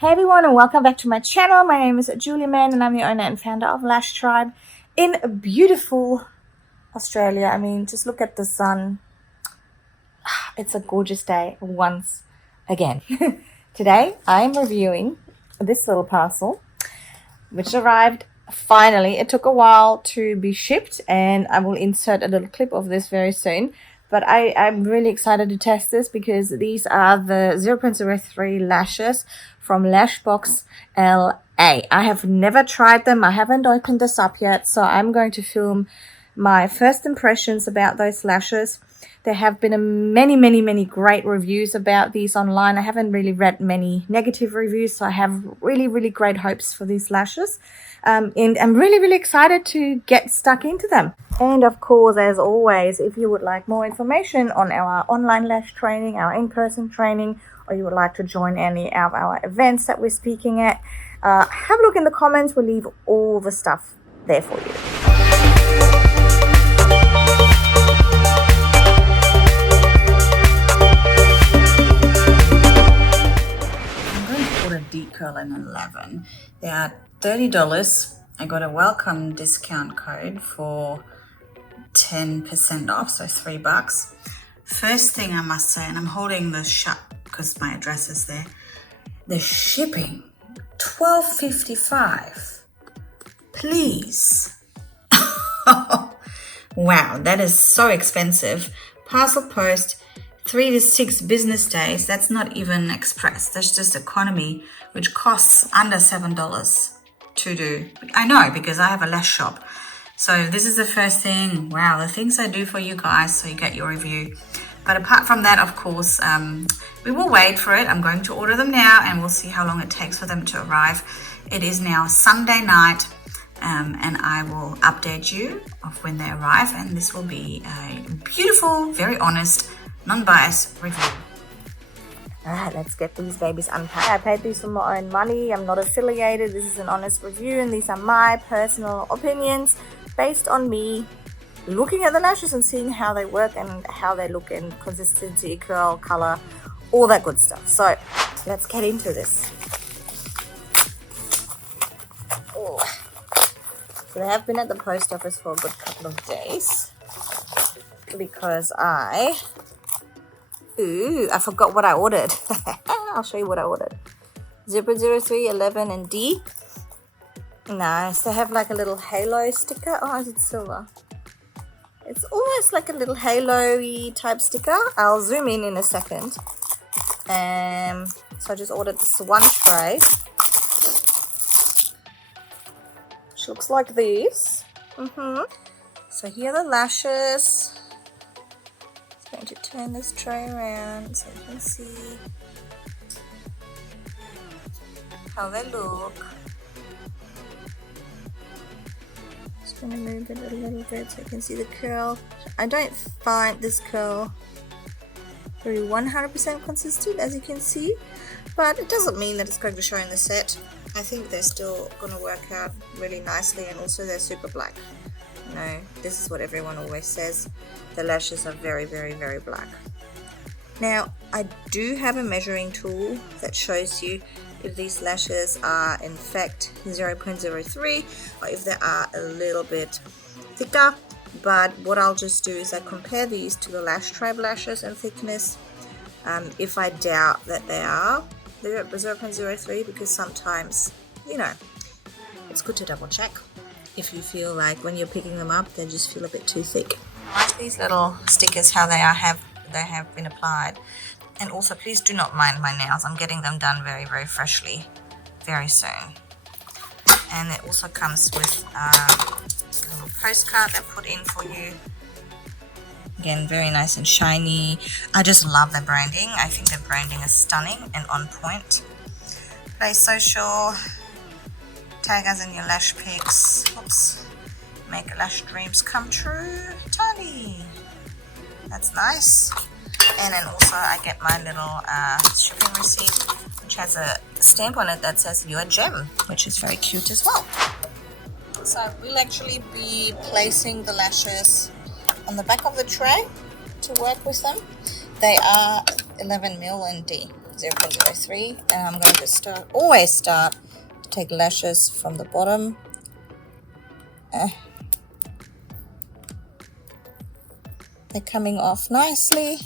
Hey everyone, and welcome back to my channel. My name is Julia Mann and I'm the owner and founder of Lash Tribe in beautiful Australia. I mean, just look at the sun. It's a gorgeous day once again. Today I am reviewing this little parcel which arrived finally. It took a while to be shipped and I will insert a little clip of this very soon. But I'm really excited to test this because these are the 0.03 lashes from LashBox LA. I have never tried them. I haven't opened this up yet. So I'm going to film my first impressions about those lashes. There have been many great reviews about these online. I haven't really read many negative reviews, so I have really great hopes for these lashes. And I'm really excited to get stuck into them. And of course, as always, if you would like more information on our online lash training, our in-person training, or you would like to join any of our events that we're speaking at, have a look in the comments. We'll leave all the stuff there for you. Deep curl in 11. They are $30. I got a welcome discount code for 10% off, so $3. First thing I must say, and I'm holding this shut because my address is there, the shipping, $12.55. Please. Wow, that is so expensive. Parcel post 3 to 6 business days. That's not even express. That's just economy, which costs under $7 to do. I know because I have a lash shop. So this is the first thing. Wow, the things I do for you guys so you get your review. But apart from that, of course, we will wait for it. I'm going to order them now and we'll see how long it takes for them to arrive. It is now Sunday night. And I will update you of when they arrive. And this will be a beautiful, very honest, non-biased review. Alright, let's get these babies unpacked. I paid these with my own money. I'm not affiliated. This is an honest review and these are my personal opinions based on me looking at the lashes and seeing how they work and how they look in consistency, curl, color, all that good stuff. So let's get into this. Oh. So they have been at the post office for a good couple of days because I forgot what I ordered. I'll show you what I ordered. 0.03, 11 and D. Nice. They have like a little halo sticker. Oh, is it silver? It's almost like a little halo-y type sticker. I'll zoom in a second. So I just ordered this one tray. Which looks like this. So here are the lashes. Going to turn this tray around so you can see how they look. Just going to move it a little bit so you can see the curl. I don't find this curl very 100% consistent, as you can see, but it doesn't mean that it's going to show in the set. I think they're still going to work out really nicely, and also they're super black. You know, this is what everyone always says. The lashes are very black. Now, I do have a measuring tool that shows you if these lashes are in fact 0.03 or if they are a little bit thicker. But what I'll just do is I compare these to the Lash Tribe lashes in thickness. If I doubt that they are 0.03, because sometimes, you know, it's good to double check if you feel like when you're picking them up they just feel a bit too thick. I like these little stickers, how they have been applied. And also please do not mind my nails. I'm getting them done very freshly very soon. And it also comes with a little postcard I put in for you. Again, very nice and shiny. I just love the branding. I think the branding is stunning and on point. Play social, tag us in your lash pics. Oops. Make lash dreams come true. Tiny. That's nice. And then also I get my little shipping receipt, which has a stamp on it that says "You're a gem," which is very cute as well. So we'll actually be placing the lashes on the back of the tray to work with them. They are 11 mil in D, 0.03, and I'm going to always start to take lashes from the bottom. They're coming off nicely.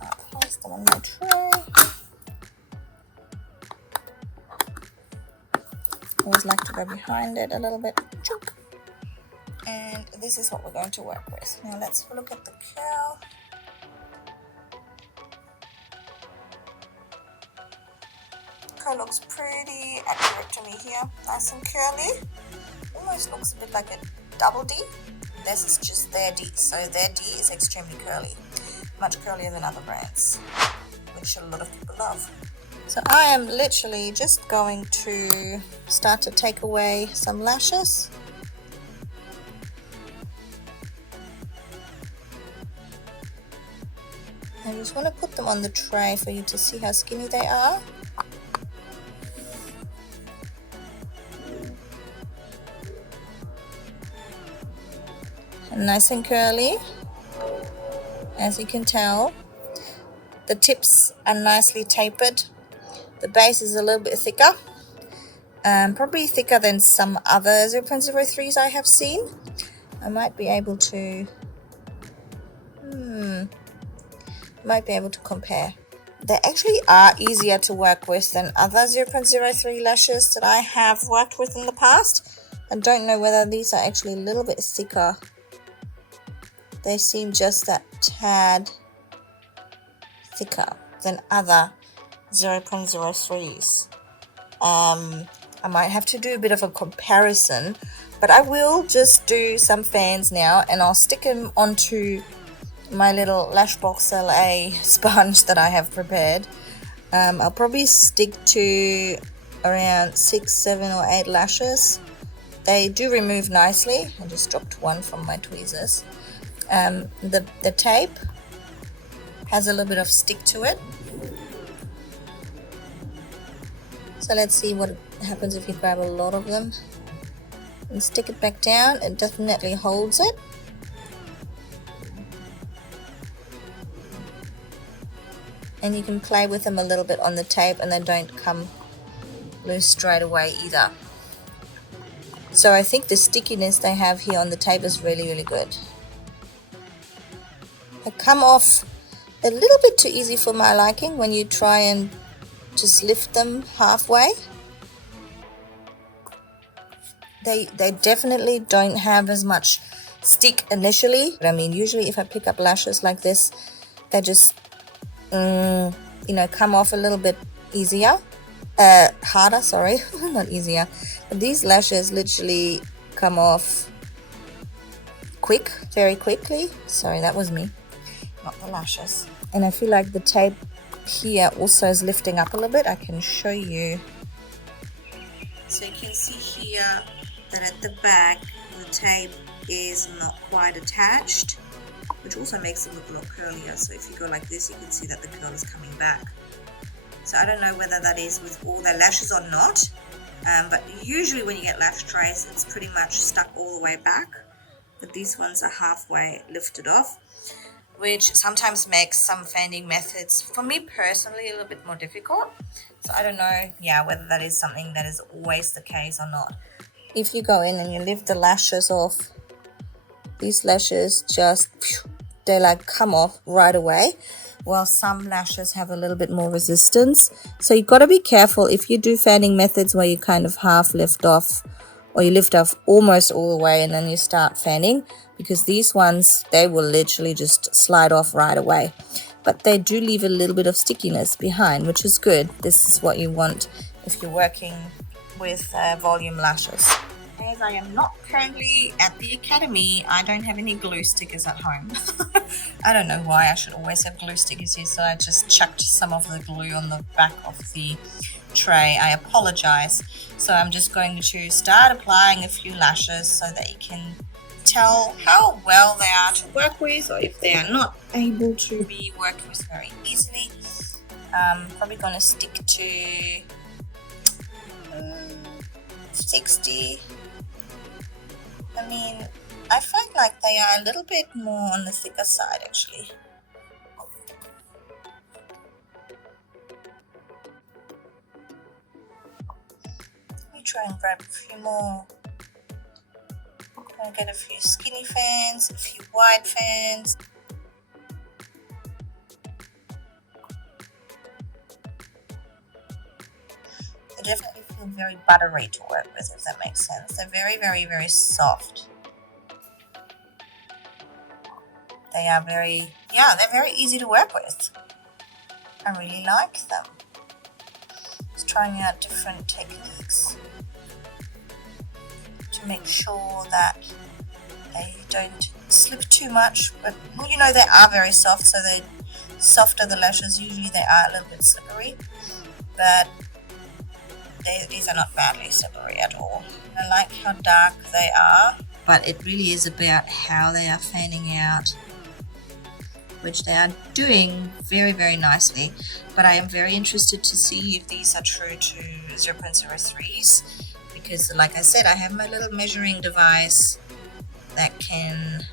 I'll place them on my tray. Always like to go behind it a little bit. And this is what we're going to work with. Now let's look at the curl. Curl looks pretty accurate to me here. Nice and curly. Almost looks a bit like a double D. This is just their D. So their D is extremely curly. Much curlier than other brands, which a lot of people love. So I am literally just going to start to take away some lashes. I just want to put them on the tray for you to see how skinny they are. And nice and curly, as you can tell. The tips are nicely tapered. The base is a little bit thicker, probably thicker than some other 0.03s I have seen. I might be able to compare. They actually are easier to work with than other 0.03 lashes that I have worked with in the past. I don't know whether these are actually a little bit thicker. They seem just that tad thicker than other 0.03s. I might have to do a bit of a comparison, but I will just do some fans now, and I'll stick them onto my little LashBox LA sponge that I have prepared. I'll probably stick to around 6, 7 or 8 lashes. They do remove nicely. I just dropped one from my tweezers. The tape has a little bit of stick to it. So let's see what happens if you grab a lot of them and stick it back down. It definitely holds it. And you can play with them a little bit on the tape and they don't come loose straight away either. So I think the stickiness they have here on the tape is really, really good. They come off a little bit too easy for my liking when you try and just lift them halfway. They definitely don't have as much stick initially. I mean, usually if I pick up lashes like this, they just come off a little bit easier, harder, sorry, not easier. But these lashes literally come off very quickly. Sorry, that was me, not the lashes. And I feel like the tape here also is lifting up a little bit. I can show you. So you can see here that at the back the tape is not quite attached, which also makes it look a lot curlier. So if you go like this, you can see that the curl is coming back. So I don't know whether that is with all the lashes or not, but usually when you get lash trays, it's pretty much stuck all the way back, but these ones are halfway lifted off, which sometimes makes some fanning methods, for me personally, a little bit more difficult. So I don't know, whether that is something that is always the case or not. If you go in and you lift the lashes off, these lashes just, they like come off right away, while some lashes have a little bit more resistance. So you've got to be careful if you do fanning methods where you kind of half lift off, or you lift off almost all the way and then you start fanning, because these ones, they will literally just slide off right away. But they do leave a little bit of stickiness behind, which is good. This is what you want if you're working with volume lashes. As I am not currently at the academy, I don't have any glue stickers at home. I don't know why. I should always have glue stickers here, so I just chucked some of the glue on the back of the tray. I apologize. So I'm just going to start applying a few lashes so that you can tell how well they are to work with, or if they are not able to be worked with very easily. Probably going to stick to 60. I mean, I find like they are a little bit more on the thicker side actually. try and grab a few more. I'm going to get a few skinny fans, a few wide fans. They definitely feel very buttery to work with, if that makes sense. They're very, very, very soft. They are very, yeah, they're very easy to work with. I really like them. Just trying out different techniques to make sure that they don't slip too much. But, well, you know, they are very soft, so they softer the lashes, usually they are a little bit slippery. But these are not badly slippery at all. I like how dark they are, but it really is about how they are fanning out, which they are doing very, very nicely. But I am very interested to see if these are true to 0.03s, because like I said, I have my little measuring device that can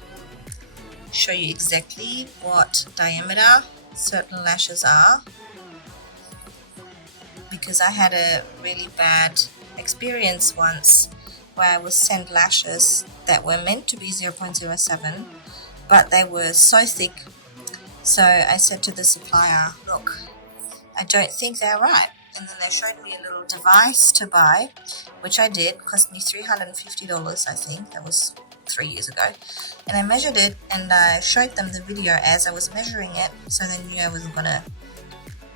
show you exactly what diameter certain lashes are, because I had a really bad experience once where I was sent lashes that were meant to be 0.07, but they were so thick. So I said to the supplier, look, I don't think they're right. And then they showed me a little device to buy, which I did. It cost me $350, I think. That was 3 years ago. And I measured it and I showed them the video as I was measuring it, so they knew I wasn't going to,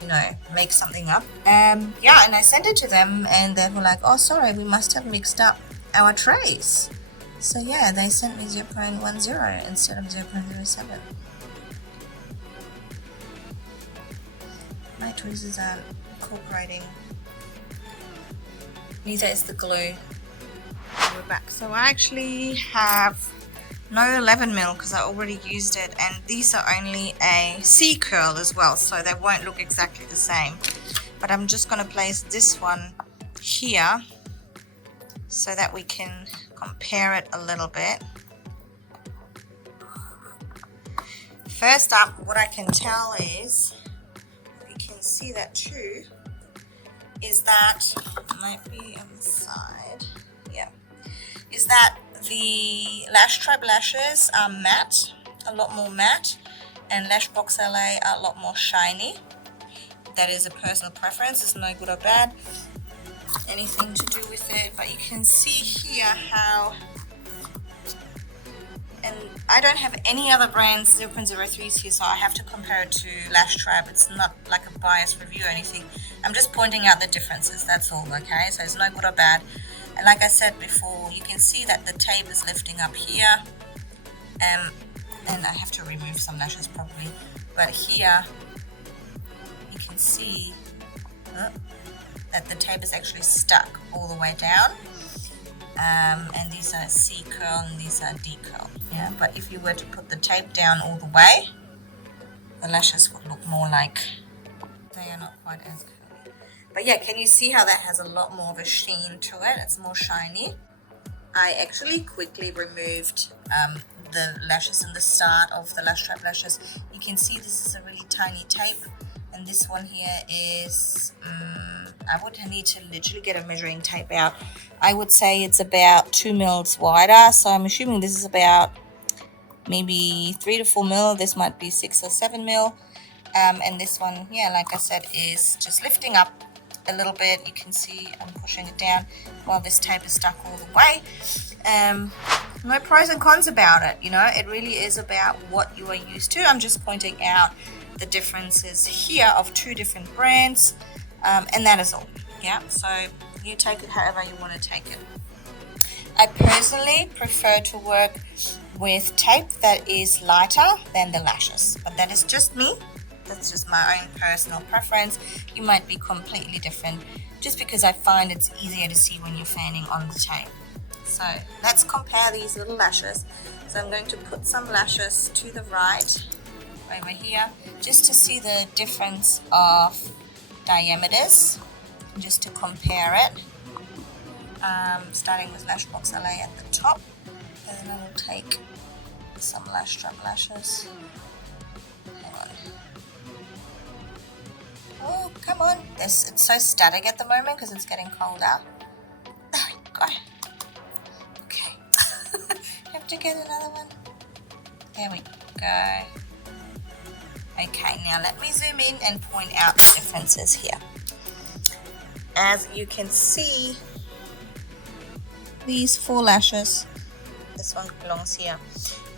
you know, make something up. Yeah, and I sent it to them and they were like, oh, sorry, we must have mixed up our trays. So yeah, they sent me 0.10 instead of 0.07. My tweezers aren't incorporating. Neither is the glue. We're back. So I actually have no 11 mil because I already used it, and these are only a C curl as well, so they won't look exactly the same. But I'm just going to place this one here so that we can compare it a little bit. First up, what I can tell is, you can see that too, is that, might be on the side, yeah, is that the Lash Tribe lashes are matte, a lot more matte, and LashBox LA are a lot more shiny. That is a personal preference, it's no good or bad, anything to do with it, but you can see here how, and I don't have any other brands 0.03s here, so I have to compare it to Lash Tribe. It's not like a biased review or anything. I'm just pointing out the differences, that's all, okay? So it's no good or bad. And like I said before, you can see that the tape is lifting up here. And I have to remove some lashes probably. But here, you can see that the tape is actually stuck all the way down. And these are C curl and these are D curl. Yeah, but if you were to put the tape down all the way, the lashes would look more like they are not quite as curly. But yeah, can you see how that has a lot more of a sheen to it? It's more shiny. I actually quickly removed the lashes in the start of the Lash Tribe lashes. You can see this is a really tiny tape, and this one here is, I would need to literally get a measuring tape out. I would say it's about 2 mils wider, so I'm assuming this is about maybe 3 to 4 mil. This might be 6 or 7 mil. And this one, yeah, like I said, is just lifting up a little bit. You can see I'm pushing it down while this tape is stuck all the way. No pros and cons about it, you know, it really is about what you are used to. I'm just pointing out the differences here of two different brands, and that is all. Yeah, so you take it however you want to take it. I personally prefer to work with tape that is lighter than the lashes, but that is just me. That's just my own personal preference. You might be completely different, just because I find it's easier to see when you're fanning on the tape. So let's compare these little lashes. So I'm going to put some lashes to the right over here, just to see the difference of diameters, just to compare it. Starting with LashBox LA at the top, and then I will take some Lash Tribe lashes. Hang on. Oh, come on. It's so static at the moment because it's getting cold out. to get another one. There we go. Okay, now let me zoom in and point out the differences here. As you can see, these 4 lashes, this one belongs here.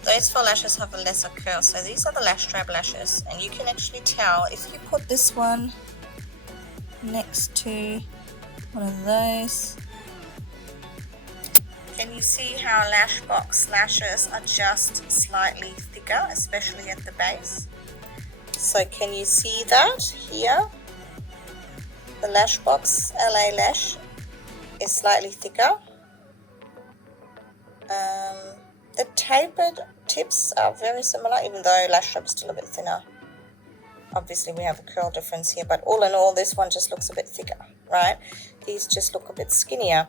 Those 4 lashes have a lesser curl, so these are the lash strap lashes, and you can actually tell if you put this one next to one of those. Can you see how LashBox lashes are just slightly thicker, especially at the base? So can you see that here? The LashBox LA Lash is slightly thicker. The tapered tips are very similar, even though Lash Strap is still a bit thinner. Obviously we have a curl difference here, but all in all this one just looks a bit thicker, right? These just look a bit skinnier.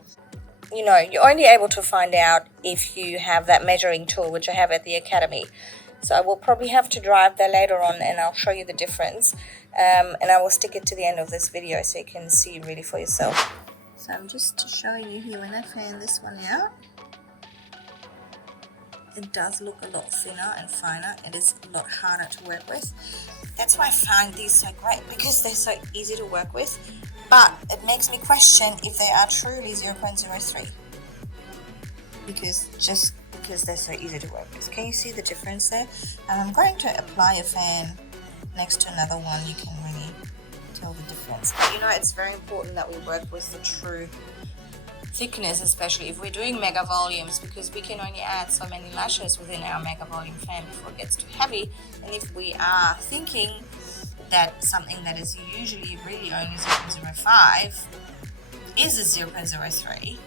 You know, you're only able to find out if you have that measuring tool, which I have at the Academy. So I will probably have to drive there later on and I'll show you the difference. And I will stick it to the end of this video so you can see really for yourself. So I'm just showing you here when I fan this one out. It does look a lot thinner and finer. It is a lot harder to work with. That's why I find these so great, because they're so easy to work with. But it makes me question if they are truly 0.03. Because they're so easy to work with. Can you see the difference there? And I'm going to apply a fan next to another one. You can really tell the difference. But you know, it's very important that we work with the true thickness, especially if we're doing mega volumes, because we can only add so many lashes within our mega volume fan before it gets too heavy. And if we are thinking that something that is usually really only 0.05 is a 0.03,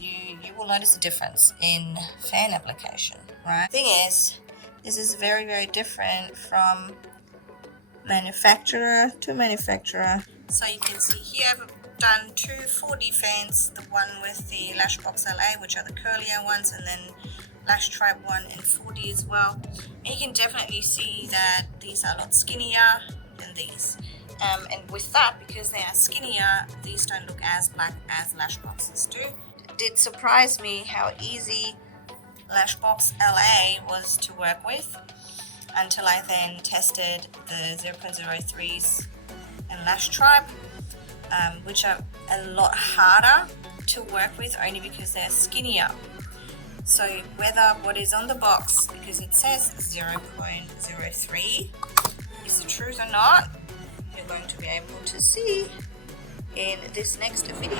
you will notice a difference in fan application, right? Thing is, this is very, very different from manufacturer to manufacturer. So you can see here I've done 2 4D fans, the one with the LashBox LA, which are the curlier ones, and then Lash Tribe one in 4D as well. And you can definitely see that these are a lot skinnier than these. And with that, because they are skinnier, these don't look as black as LashBoxes do. It did surprise me how easy LashBox LA was to work with, until I then tested the 0.03s and Lash Tribe, which are a lot harder to work with only because they're skinnier. So whether what is on the box, because it says 0.03, is the truth or not, you're going to be able to see in this next video.